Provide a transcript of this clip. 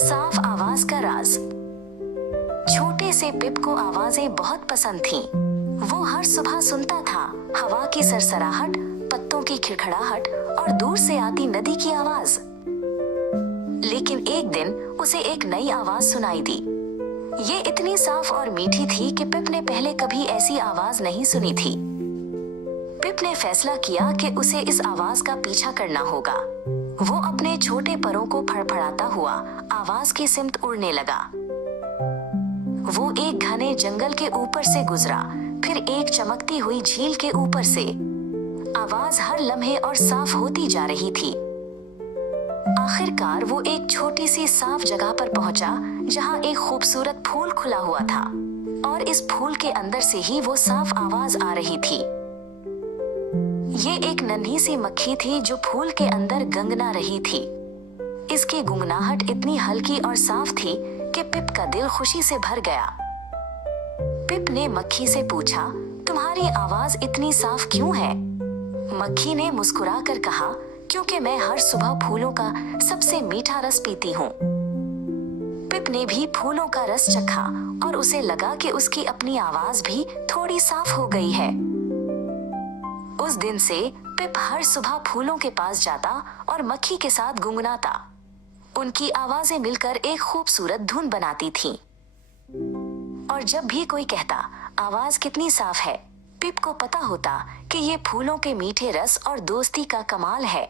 साफ आवाज का राज। छोटे से पिप को आवाजें बहुत पसंद थीं। वो हर सुबह सुनता था हवा की सरसराहट, पत्तों की खिड़खड़ाहट और दूर से आती नदी की आवाज। लेकिन एक दिन उसे एक नई आवाज सुनाई दी। ये इतनी साफ और मीठी थी कि पिप ने पहले कभी ऐसी आवाज नहीं सुनी थी। पिप ने फैसला किया कि उसे इस आवाज का पीछा करना होगा। वो अपने छोटे परों को फड़फड़ाता हुआ आवाज की सिमत उड़ने लगा। वो एक घने जंगल के ऊपर से गुजरा, फिर एक चमकती हुई झील के ऊपर से। आवाज हर लम्हे और साफ होती जा रही थी। आखिरकार वो एक छोटी सी साफ जगह पर पहुंचा जहां एक खूबसूरत फूल खुला हुआ था और इस फूल के अंदर से ही वो साफ आवाज आ रही थी। ये एक नन्ही सी मक्खी थी जो फूल के अंदर गंगना रही थी। इसकी गुंगनाहट इतनी हल्की और साफ थी कि पिप का दिल खुशी से भर गया। पिप ने मक्खी से पूछा, तुम्हारी आवाज इतनी साफ क्यों है? मक्खी ने मुस्कुरा कर कहा, क्योंकि मैं हर सुबह फूलों का सबसे मीठा रस पीती हूँ। पिप ने भी फूलों का रस चखा और उसे लगा कि उसकी अपनी आवाज भी थोड़ी साफ हो गई है। उस दिन से पिप हर सुबह फूलों के पास जाता और मक्खी के साथ गुनगुनाता। उनकी आवाजें मिलकर एक खूबसूरत धुन बनाती थीं। और जब भी कोई कहता आवाज कितनी साफ है, पिप को पता होता कि ये फूलों के मीठे रस और दोस्ती का कमाल है।